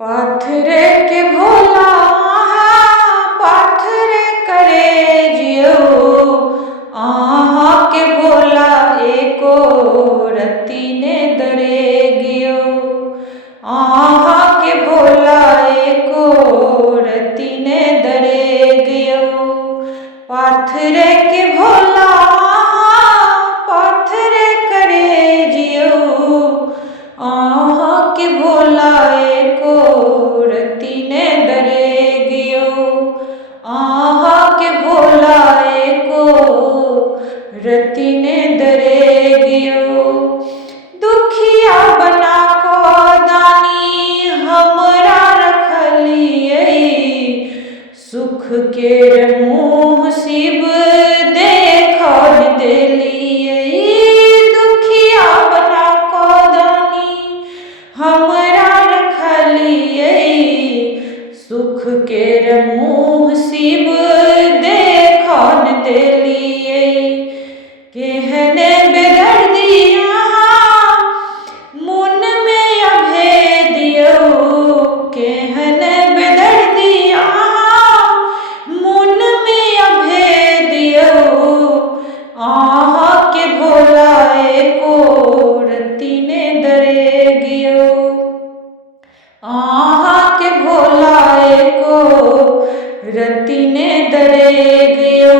पाथरे के भोला पाथरे करे जियो आहा के भोला एको रत्ती ने दरे गियो आहा के भोला एको रत्ती ने दरे गियो पाथरे के भोला पाथरे करे जियो आहा के भोला एको रत्ती ने दरे गियो आहा के भोला एको रत्ती ने दरे गियो दुखिया बना को दानी हमरा रखलिए सुख के मुँह शिव देखल देलिए दुखिया बना को दानी हमरा रखलिए सुख के मुँह शिव देखल देलिए केहने बेदर्दिया मन में अभेदियो केहने बेदर्दिया मन में अभेदियो आहा के भोला एको रत्ती ने दरे गियो आहा के भोला एको रत्ती ने दरे गियो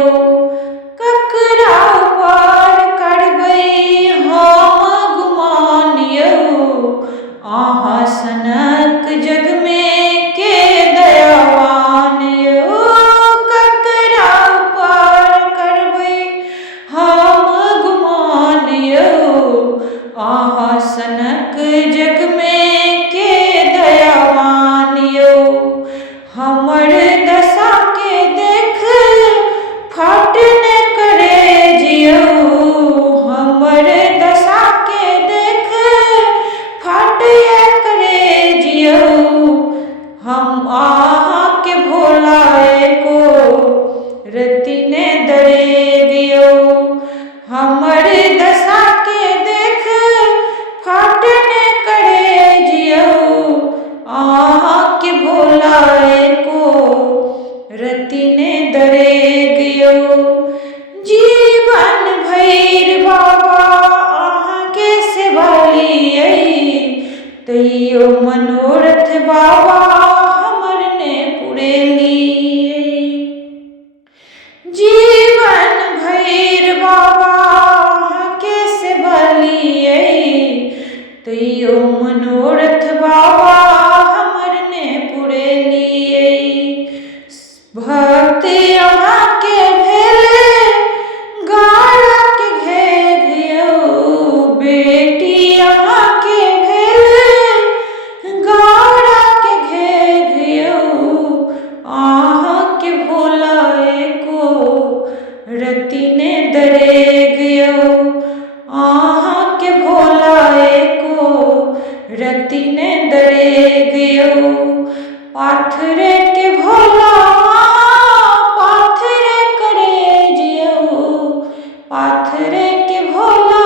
ककरा पार करबै हम गुमानियो आहा सनक जग में के दयावान यो ककरा पार करबै हम गुमानियो आहा सनक जग में के दयावान यो हमर दशा के देख फाटने करे जियो हमर दशा के देख फाटए करे जियो हम आहा के भोला एको रत्ती ने दरे गियो हमर दशा के देख फाटने करे जियो आहा के भोला एको रत्ती ने दरे गियो जीवन भैर बाबा आहा के सेवा लिये तैयो मनोरथ बाबा हमर ने पूरे लिए जीवन भैर बाबा आहा के सेवा लिये तैयो मनोरथ बाबा हमर ने पूरे लिए भक्ति अहाँ के भेले गाड़ा के घेरियो बेटी अहाँ के भेले गाड़ा के घेरियो आहा के भोला एको रत्ती ने दरे गियो आहा के भोला एको रत्ती ने दरे गियो पाथरे के भोला पाथरे करे जियो पाथरे के भोला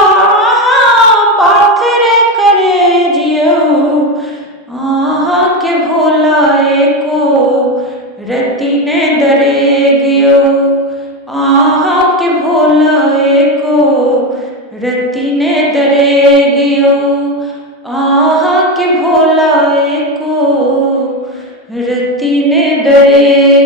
पाथरे करे जियो आहा के भोला एको रत्ती ने दरे गियो आहा के भोला एको रत्ती ने दरे गियो आहा के भोला एको रत्ती ने दरे